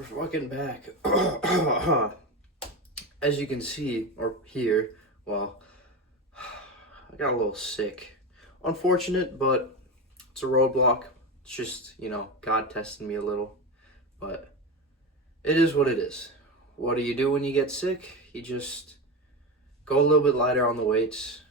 We're fucking back. As you can see, or hear, well, I got a little sick. Unfortunate, but it's a roadblock. It's just, God testing me a little. But it is what it is. What do you do when you get sick? You just go a little bit lighter on the weights.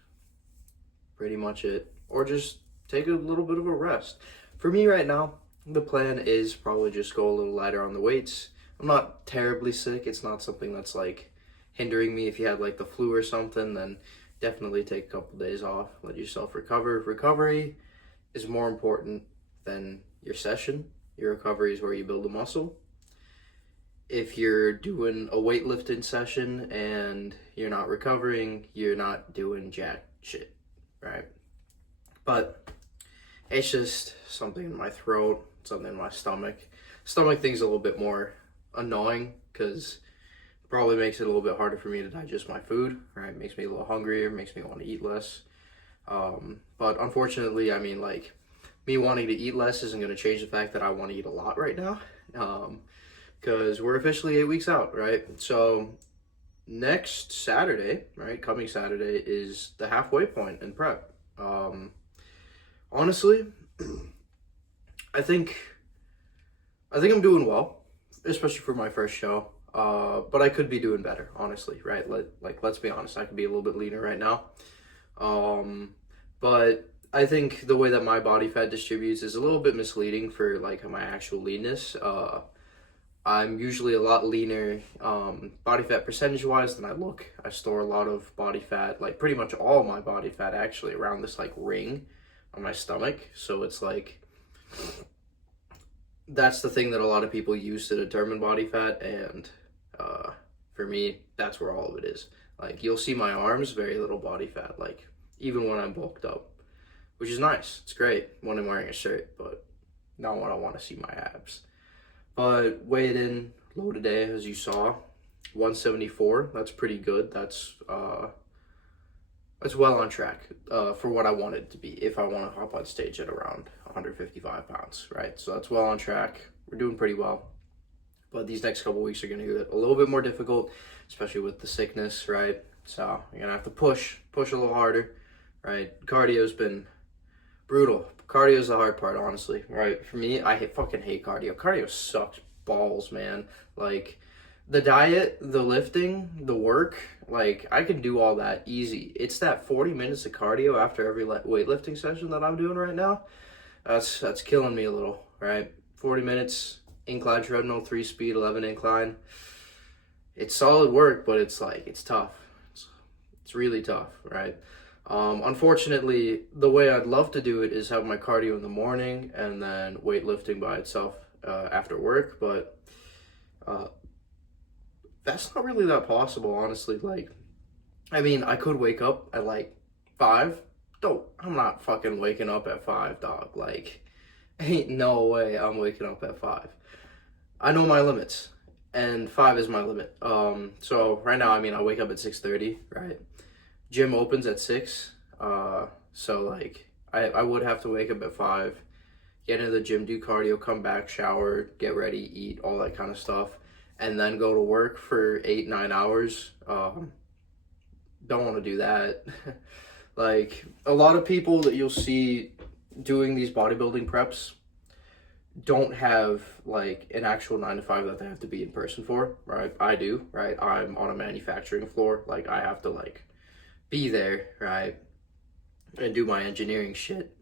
Pretty much it. Or just take a little bit of a rest. For me right now, the plan is probably just go a little lighter on the weights. I'm not terribly sick. It's not something that's like hindering me. If you had like the flu or something, then definitely take a couple days off. Let yourself recover. Recovery is more important than your session. Your recovery is where you build the muscle. If you're doing a weightlifting session and you're not recovering, you're not doing jack shit, right? But it's just something in my throat, something in my stomach. Stomach thing's a little bit more annoying because it probably makes it a little bit harder for me to digest my food, right? Makes me a little hungrier, makes me want to eat less. But unfortunately, me wanting to eat less isn't going to change the fact that I want to eat a lot right now. Because we're officially 8 weeks out, right? So next Saturday, right, coming Saturday, is the halfway point in prep. Honestly, I think I'm doing well, especially for my first show. But I could be doing better, honestly, right? Let's be honest, I could be a little bit leaner right now. But I think the way that my body fat distributes is a little bit misleading for like my actual leanness. I'm usually a lot leaner, body fat percentage wise than I look. I store a lot of body fat, like pretty much all my body fat actually around this like ring on my stomach. So it's like, that's the thing that a lot of people use to determine body fat. And for me, that's where all of it is. Like you'll see my arms, very little body fat, like even when I'm bulked up, which is nice. It's great when I'm wearing a shirt, but not when I want to see my abs. But weighed in low today, as you saw, 174. That's pretty good. That's well on track for what I want it to be if I want to hop on stage at around 155 pounds, right? So that's well on track. We're doing pretty well. But these next couple weeks are going to get a little bit more difficult, especially with the sickness, right? So you're going to have to push a little harder, right? Cardio's been brutal. Cardio is the hard part, honestly, right? For me, I fucking hate cardio. Cardio sucks balls, man. Like, the diet, the lifting, the work, like, I can do all that easy. It's that 40 minutes of cardio after every weightlifting session that I'm doing right now. That's killing me a little, right? 40 minutes, incline treadmill, 3-speed, 11 incline. It's solid work, but it's tough. It's really tough, right? Unfortunately, the way I'd love to do it is have my cardio in the morning and then weightlifting by itself after work, but that's not really that possible, honestly. I could wake up at 5. I'm not fucking waking up at 5, dog. Ain't no way I'm waking up at 5. I know my limits, and 5 is my limit. So right now, I wake up at 6:30, right? Gym opens at 6, so I would have to wake up at 5, get into the gym, do cardio, come back, shower, get ready, eat, all that kind of stuff, and then go to work for 8-9 hours. Don't want to do that. A lot of people that you'll see doing these bodybuilding preps don't have an actual 9 to 5 that they have to be in person for, right? I do, right? I'm on a manufacturing floor. I have to be there, right, and do my engineering shit,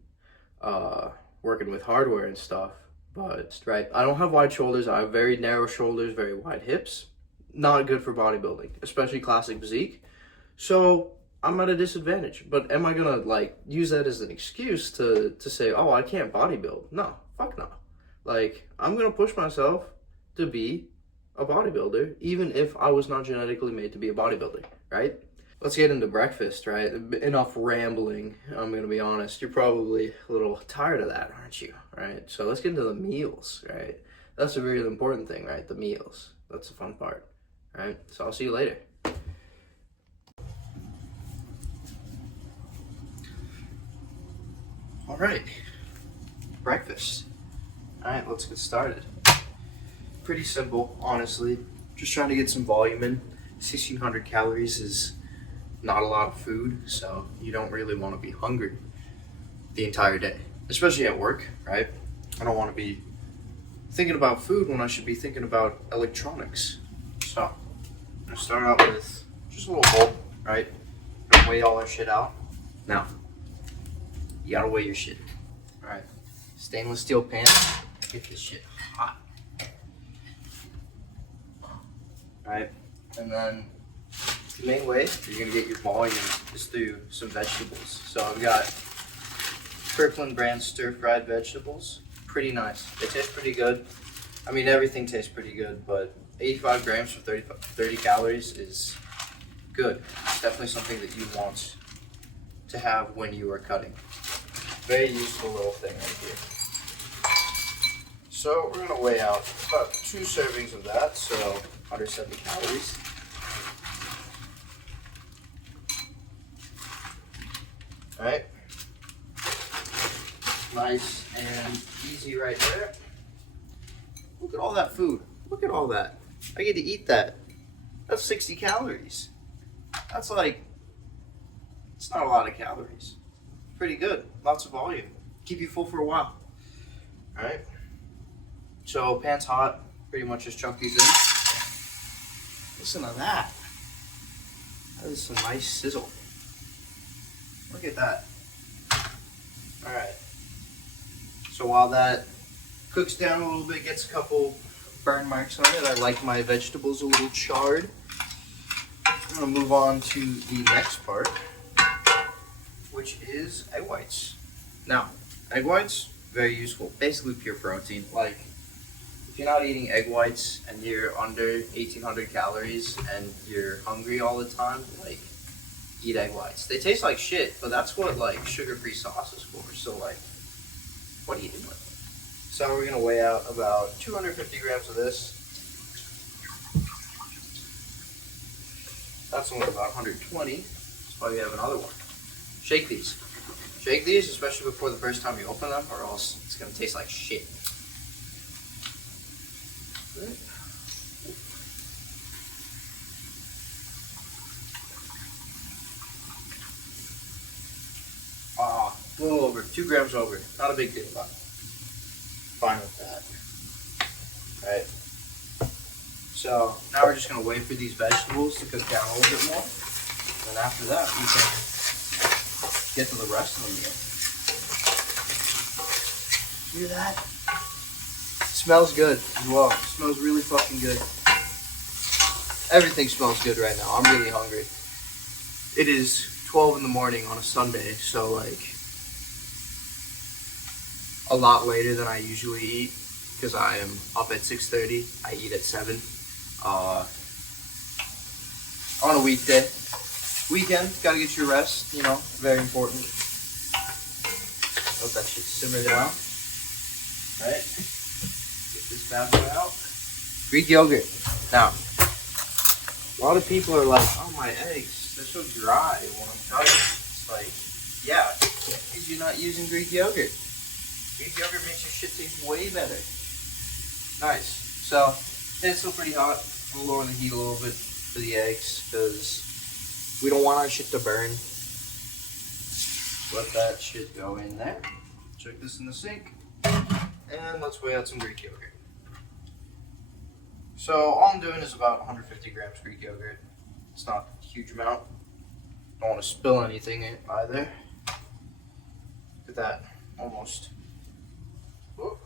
working with hardware and stuff. But right, I don't have wide shoulders. I have very narrow shoulders, very wide hips. Not good for bodybuilding, especially classic physique. So I'm at a disadvantage. But am I gonna use that as an excuse to say, oh, I can't bodybuild? No, fuck no. I'm gonna push myself to be a bodybuilder, even if I was not genetically made to be a bodybuilder, right? Let's get into breakfast, right? Enough rambling, I'm going to be honest. You're probably a little tired of that, aren't you, right? So let's get into the meals, right? That's a very important thing, right? The meals. That's the fun part, right? So I'll see you later. All right, breakfast. All right, let's get started. pretty simple, honestly. Just trying to get some volume in. 1,600 calories is not a lot of food, so you don't really want to be hungry the entire day, especially at work, right? I don't want to be thinking about food when I should be thinking about electronics. So I'm gonna start out with just a little bowl, right? Gonna weigh all our shit out. Now, you gotta weigh your shit. All right, stainless steel pan. Get this shit hot. All right, and then the main way you're gonna get your volume is through some vegetables. So I've got Kirkland brand stir-fried vegetables. Pretty nice. They taste pretty good. I mean, everything tastes pretty good, but 85 grams for 30 calories is good. It's definitely something that you want to have when you are cutting. Very useful little thing right here. So we're gonna weigh out about 2 servings of that, so 170 calories. All right. Nice and easy right there. Look at all that food. Look at all that. I get to eat that. That's 60 calories. That's like, it's not a lot of calories. Pretty good. Lots of volume. Keep you full for a while. All right. So pan's hot. Pretty much just chunk these in. Listen to that. That is some nice sizzle. Look at that. All right. So while that cooks down a little bit, gets a couple burn marks on it, I like my vegetables a little charred. I'm gonna move on to the next part, which is egg whites. Now, egg whites, very useful. Basically pure protein. Like, if you're not eating egg whites and you're under 1,800 calories and you're hungry all the time, like, eat egg whites. They taste like shit, but that's what like sugar-free sauce is for. So like, what are you doing? So we're gonna weigh out about 250 grams of this. That's only about 120. That's why we have another one. Shake these. Shake these, especially before the first time you open them, or else it's gonna taste like shit. Good. A little over, 2 grams over. Not a big deal, but fine with that. Alright. So now we're just gonna wait for these vegetables to cook down a little bit more. And then after that, we can get to the rest of the meal. Hear that? It smells good as well. It smells really fucking good. Everything smells good right now. I'm really hungry. It is 12 in the morning on a Sunday, so like a lot later than I usually eat because I am up at 6:30. I eat at 7 on a weekday. Weekend, gotta get your rest, you know, very important. Let that shit simmer down. Right? Get this bad boy out. Greek yogurt. Now, a lot of people are like, oh, my eggs, they're so dry when I'm cutting. It's like, yeah, because you're not using Greek yogurt. Greek yogurt makes your shit taste way better. Nice. So, it's still pretty hot. We'll lower the heat a little bit for the eggs because we don't want our shit to burn. Let that shit go in there. Check this in the sink. And let's weigh out some Greek yogurt. So all I'm doing is about 150 grams Greek yogurt. It's not a huge amount. Don't want to spill anything either. Look at that. Almost. Whoop.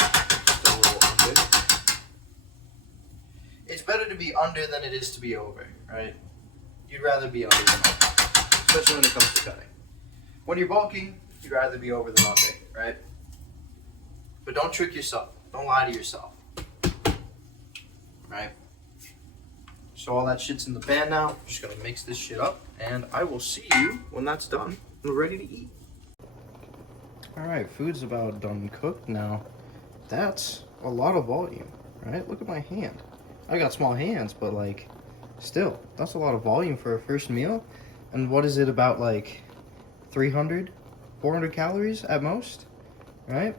Still a little under. It's better to be under than it is to be over, right? You'd rather be under than over, especially when it comes to cutting. When you're bulking, you'd rather be over than under, right? But don't trick yourself. Don't lie to yourself, right? So all that shit's in the pan now. I'm just gonna mix this shit up, and I will see you when that's done. We're ready to eat. All right, food's about done cooked now. That's a lot of volume, right? Look at my hand. I got small hands, but like, still, that's a lot of volume for a first meal. And what is it, about like 300, 400 calories at most, right?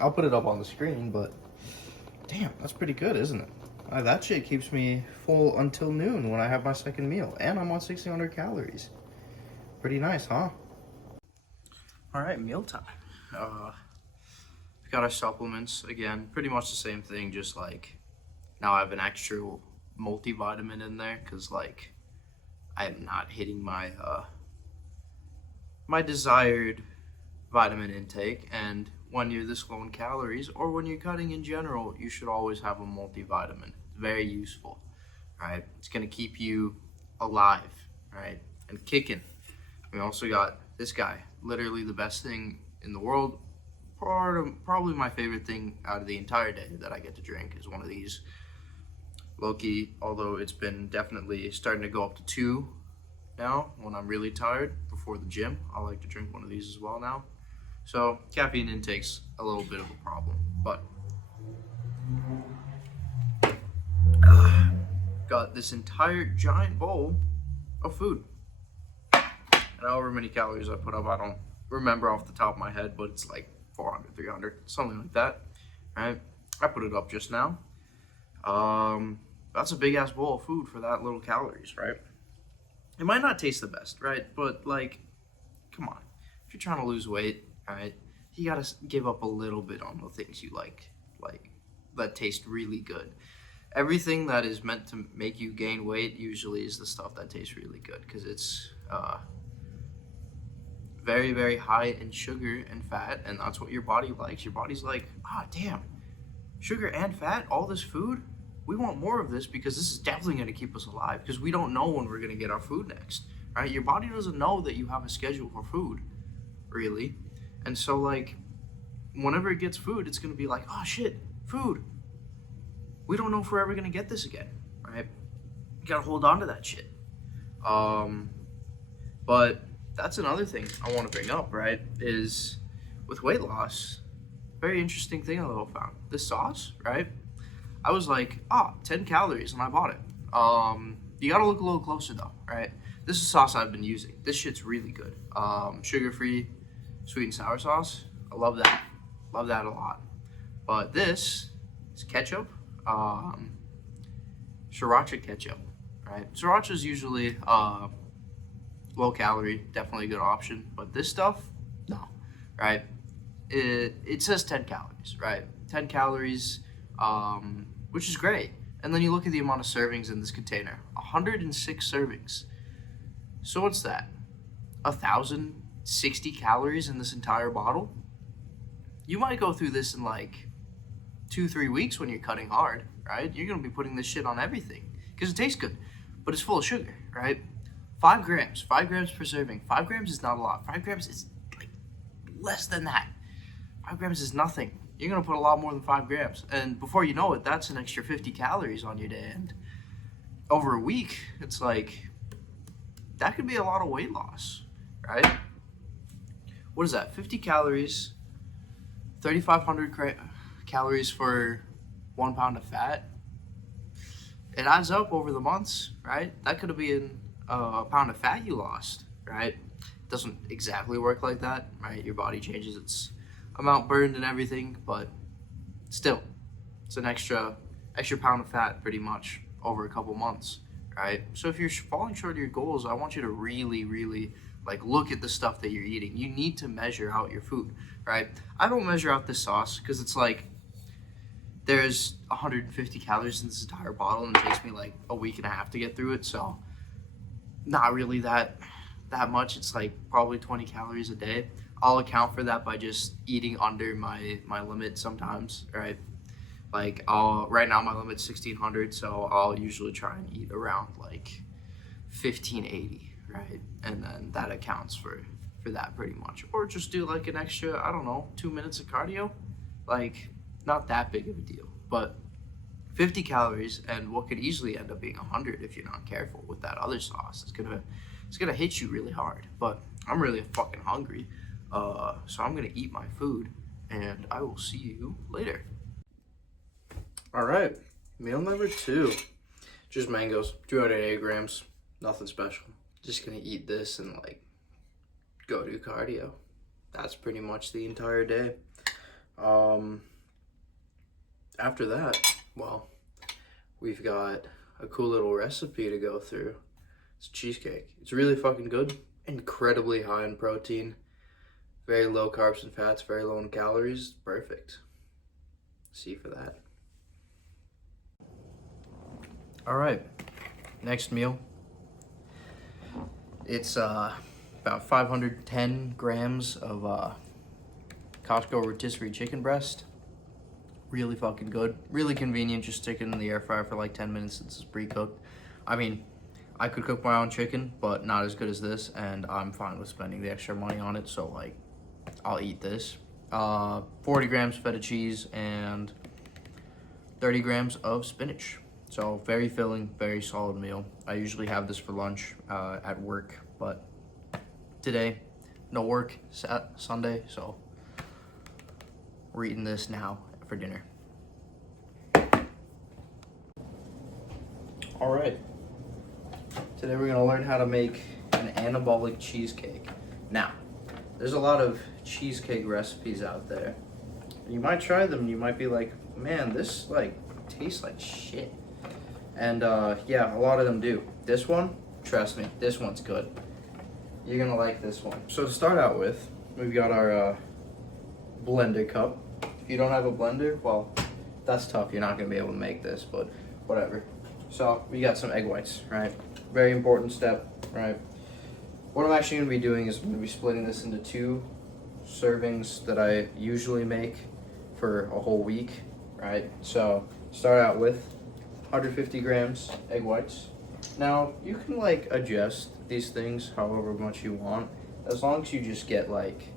I'll put it up on the screen, but Damn, that's pretty good, isn't it? That shit keeps me full until noon when I have my second meal. And I'm on 1,600 calories. Pretty nice, huh? All right, mealtime. We got our supplements. Again, pretty much the same thing, just like now I have an extra multivitamin in there because like I am not hitting my my desired vitamin intake, and when you're this low in calories or when you're cutting in general, you should always have a multivitamin. It's very useful, right? It's gonna keep you alive, right, and kicking. We also got this guy, literally the best thing in the world, probably my favorite thing out of the entire day that I get to drink is one of these. Low-key, although it's been definitely starting to go up to 2 now when I'm really tired before the gym. I like to drink one of these as well now. So caffeine intake's a little bit of a problem, but got this entire giant bowl of food. And however many calories I put up, I don't remember off the top of my head, but it's like 400, 300, something like that, right? I put it up just now. That's a big ass bowl of food for that little calories, right? It might not taste the best, right? But like, come on, if you're trying to lose weight, right, you gotta give up a little bit on the things you like that taste really good. Everything that is meant to make you gain weight usually is the stuff that tastes really good because it's very, very high in sugar and fat, and that's what your body likes. Your body's like, damn, sugar and fat, all this food? We want more of this because this is definitely going to keep us alive because we don't know when we're going to get our food next, right? Your body doesn't know that you have a schedule for food, really. And so, like, whenever it gets food, it's going to be like, oh, shit, food. We don't know if we're ever going to get this again, right? You got to hold on to that shit. But that's another thing I want to bring up, right, is with weight loss, very interesting thing I found. This sauce, right? I was like, 10 calories, and I bought it. You gotta look a little closer though, right? This is sauce I've been using. This shit's really good. Sugar-free, sweet and sour sauce. I love that. Love that a lot. But this is ketchup, sriracha ketchup, right? Sriracha is usually low calorie, definitely a good option. But this stuff, no, right? It says 10 calories, right? 10 calories, which is great. And then you look at the amount of servings in this container, 106 servings. So what's that? 1,060 calories in this entire bottle? You might go through this in like 2-3 weeks when you're cutting hard, right? You're gonna be putting this shit on everything because it tastes good, but it's full of sugar, right? 5 grams per serving. 5 grams is not a lot. 5 grams is like less than that. 5 grams is nothing. You're gonna put a lot more than 5 grams. And before you know it, that's an extra 50 calories on your day. And over a week, it's like, that could be a lot of weight loss, right? What is that? 50 calories, 3,500 calories for 1 pound of fat. It adds up over the months, right? That could have been a pound of fat you lost, right? It doesn't exactly work like that, right? Your body changes its amount burned and everything, but still, it's an extra pound of fat pretty much over a couple months, right? So if you're falling short of your goals, I want you to really, really like look at the stuff that you're eating. You need to measure out your food, right? I don't measure out this sauce because it's like there's 150 calories in this entire bottle and it takes me like a week and a half to get through it, so not really that much. It's like probably 20 calories a day. I'll account for that by just eating under my limit sometimes, right? Like right now my limit's 1,600, so I'll usually try and eat around like 1,580, right? And then that accounts for that pretty much. Or just do like an extra, I don't know, 2 minutes of cardio. Like, not that big of a deal, but 50 calories and what could easily end up being 100 if you're not careful with that other sauce. It's gonna hit you really hard. But I'm really fucking hungry. So I'm gonna eat my food and I will see you later. All right, meal number 2, just mangoes, 280 grams, nothing special. Just gonna eat this and like go do cardio. That's pretty much the entire day. after that, well, we've got a cool little recipe to go through. It's cheesecake. It's really fucking good. Incredibly high in protein. Very low carbs and fats. Very low in calories. Perfect. See for that. All right. Next meal. It's about 510 grams of Costco rotisserie chicken breast. Really fucking good. Really convenient. Just stick it in the air fryer for like 10 minutes since it's pre-cooked. I mean, I could cook my own chicken, but not as good as this, and I'm fine with spending the extra money on it, so like, I'll eat this. 40 grams feta cheese and 30 grams of spinach. So very filling, very solid meal. I usually have this for lunch at work, but today, no work, Sunday, so we're eating this now for dinner. All right. Today we're gonna learn how to make an anabolic cheesecake. Now, there's a lot of cheesecake recipes out there. You might try them, you might be like, man, this like tastes like shit. And yeah, a lot of them do. This one, trust me, this one's good. You're gonna like this one. So to start out with, we've got our blender cup. If you don't have a blender, well, that's tough. You're not gonna be able to make this, but whatever. So we got some egg whites, right? Very important step, right? What I'm actually gonna be doing is I'm gonna be splitting this into 2 servings that I usually make for a whole week, right? So start out with 150 grams egg whites. Now you can like adjust these things however much you want, as long as you just get like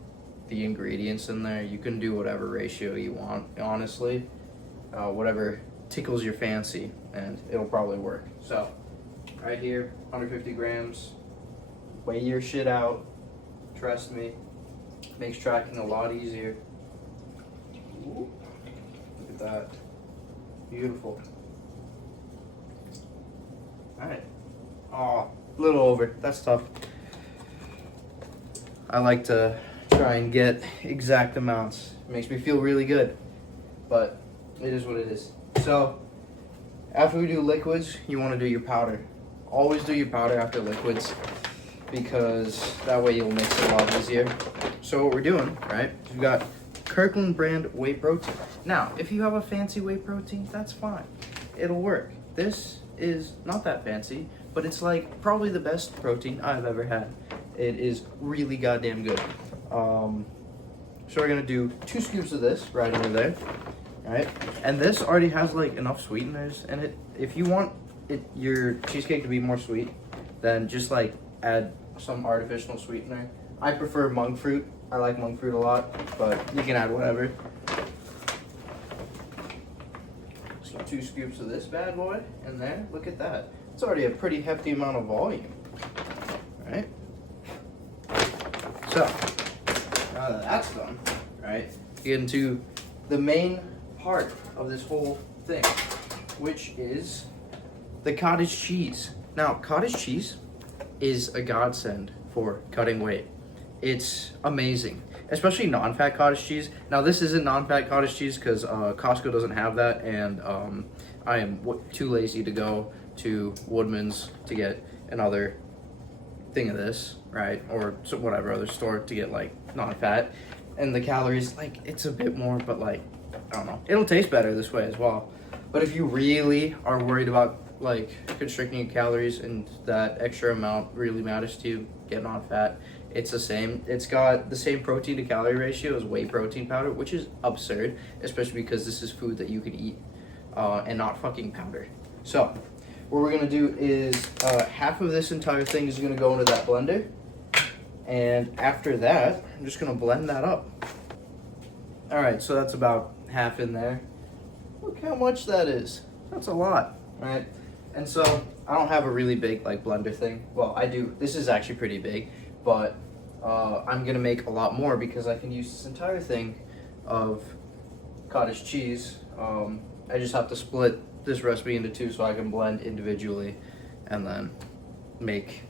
the ingredients in there. You can do whatever ratio you want, honestly, whatever tickles your fancy, and it'll probably work. So right here, 150 grams. Weigh your shit out. Trust me, makes tracking a lot easier. Ooh, look at that, beautiful. All right. Oh, a little over. That's tough. I like to try and get exact amounts. It makes me feel really good, but it is what it is. So after we do liquids, you want to do your powder. Always do your powder after liquids, because that way you'll mix it a lot easier. So what we're doing, right, we've got Kirkland brand whey protein. Now, if you have a fancy whey protein, that's fine. It'll work. This is not that fancy, but it's like probably the best protein I've ever had. It is really goddamn good. So we're gonna do 2 scoops of this right over there, right? And this already has like enough sweeteners in it. If you want your cheesecake to be more sweet, then just like add some artificial sweetener. I prefer monk fruit. I like monk fruit a lot, but you can add whatever. So 2 scoops of this bad boy in there. Look at that. It's already a pretty hefty amount of volume, right? So now that that's done, right, you get into the main part of this whole thing, which is the cottage cheese. Now, cottage cheese is a godsend for cutting weight. It's amazing, especially non-fat cottage cheese. Now, this isn't non-fat cottage cheese because Costco doesn't have that, and I am too lazy to go to Woodman's to get another thing of this, right? Or whatever other store to get like non-fat. And the calories, like, it's a bit more, but like, I don't know. It'll taste better this way as well. But if you really are worried about like constricting your calories and that extra amount really matters to you, get non-fat. It's the same. It's got the same protein to calorie ratio as whey protein powder, which is absurd, especially because this is food that you can eat and not fucking powder. So what we're gonna do is half of this entire thing is gonna go into that blender, and after that, I'm just gonna blend that up. All right, so that's about half in there. Look how much that is. That's a lot, right? And so I don't have a really big like blender thing. Well, I do. This is actually pretty big, but I'm gonna make a lot more because I can use this entire thing of cottage cheese. I just have to split this recipe into 2 so I can blend individually and then make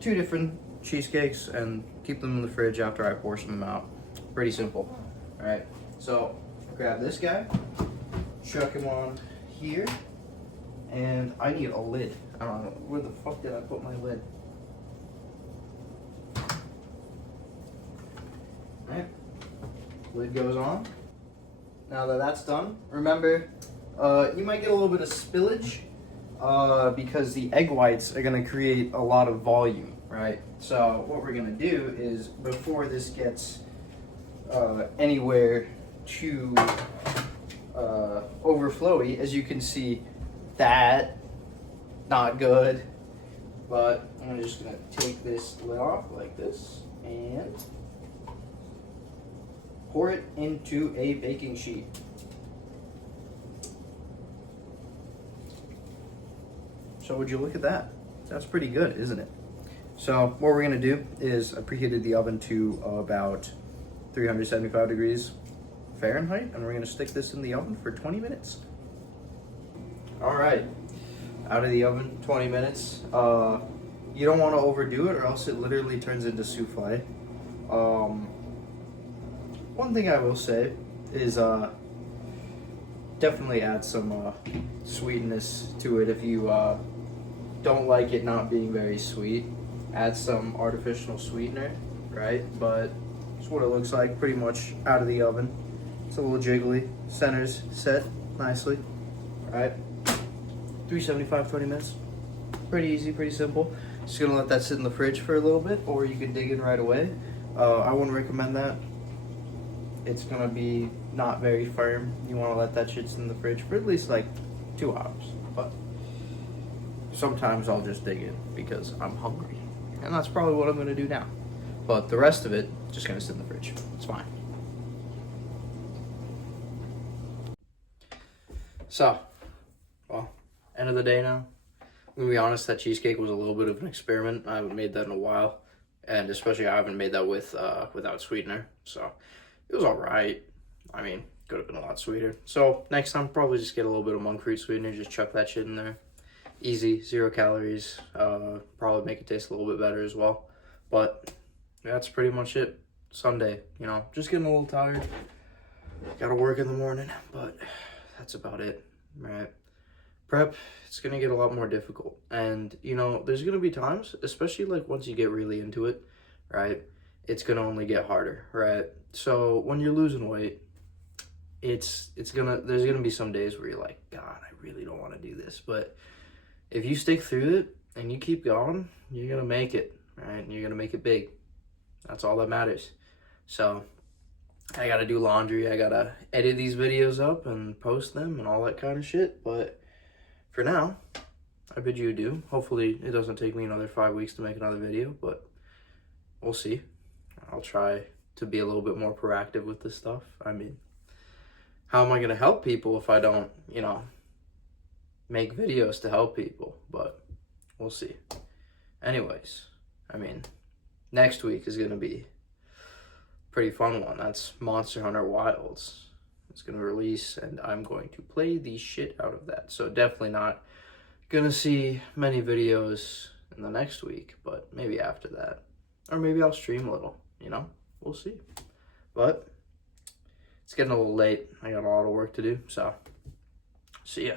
2 different cheesecakes and keep them in the fridge after I portion them out. Pretty simple. All right, so grab this guy, chuck him on here. And I need a lid. I don't know, where the fuck did I put my lid? Alright, lid goes on. Now that that's done, remember, you might get a little bit of spillage because the egg whites are gonna create a lot of volume, right? So what we're gonna do is, before this gets anywhere too overflowy, as you can see, that, not good. But I'm just gonna take this lid off like this and pour it into a baking sheet. So would you look at that? That's pretty good, isn't it? So what we're gonna do is I preheated the oven to about 375 degrees Fahrenheit, and we're gonna stick this in the oven for 20 minutes. All right, out of the oven, 20 minutes. You don't want to overdo it or else it literally turns into souffle. One thing I will say is definitely add some sweetness to it. If you don't like it not being very sweet, add some artificial sweetener, right? But it's what it looks like pretty much out of the oven. It's a little jiggly, centers set nicely, right? 375, 20 minutes. Pretty easy, pretty simple. Just gonna let that sit in the fridge for a little bit, or you can dig in right away. I wouldn't recommend that. It's gonna be not very firm. You wanna let that shit sit in the fridge for at least like 2 hours. But sometimes I'll just dig in because I'm hungry. And that's probably what I'm gonna do now. But the rest of it, just gonna sit in the fridge. It's fine. So, well, end of the day now. I'm gonna be honest, that cheesecake was a little bit of an experiment. I haven't made that in a while, and especially I haven't made that with without sweetener. So it was all right. I mean, could have been a lot sweeter. So next time, probably just get a little bit of monk fruit sweetener. Just chuck that shit in there. Easy, 0 calories. Probably make it taste a little bit better as well. But that's pretty much it. Sunday, you know, just getting a little tired. Gotta work in the morning, but that's about it, right? Prep, it's gonna get a lot more difficult, and you know, there's gonna be times, especially like once you get really into it, right, it's gonna only get harder, right? So when you're losing weight, there's gonna be some days where you're like, God, I really don't want to do this, but if you stick through it and you keep going, you're gonna make it, right? And you're gonna make it big. That's all that matters. So I gotta do laundry, I gotta edit these videos up and post them and all that kind of shit, but for now, I bid you adieu. Hopefully it doesn't take me another 5 weeks to make another video, but we'll see. I'll try to be a little bit more proactive with this stuff. I mean, how am I gonna help people if I don't, you know, make videos to help people? But we'll see. Anyways, I mean, next week is gonna be a pretty fun one. That's Monster Hunter Wilds. It's going to release, and I'm going to play the shit out of that. So definitely not going to see many videos in the next week, but maybe after that. Or maybe I'll stream a little, you know? We'll see. But it's getting a little late. I got a lot of work to do, so see ya.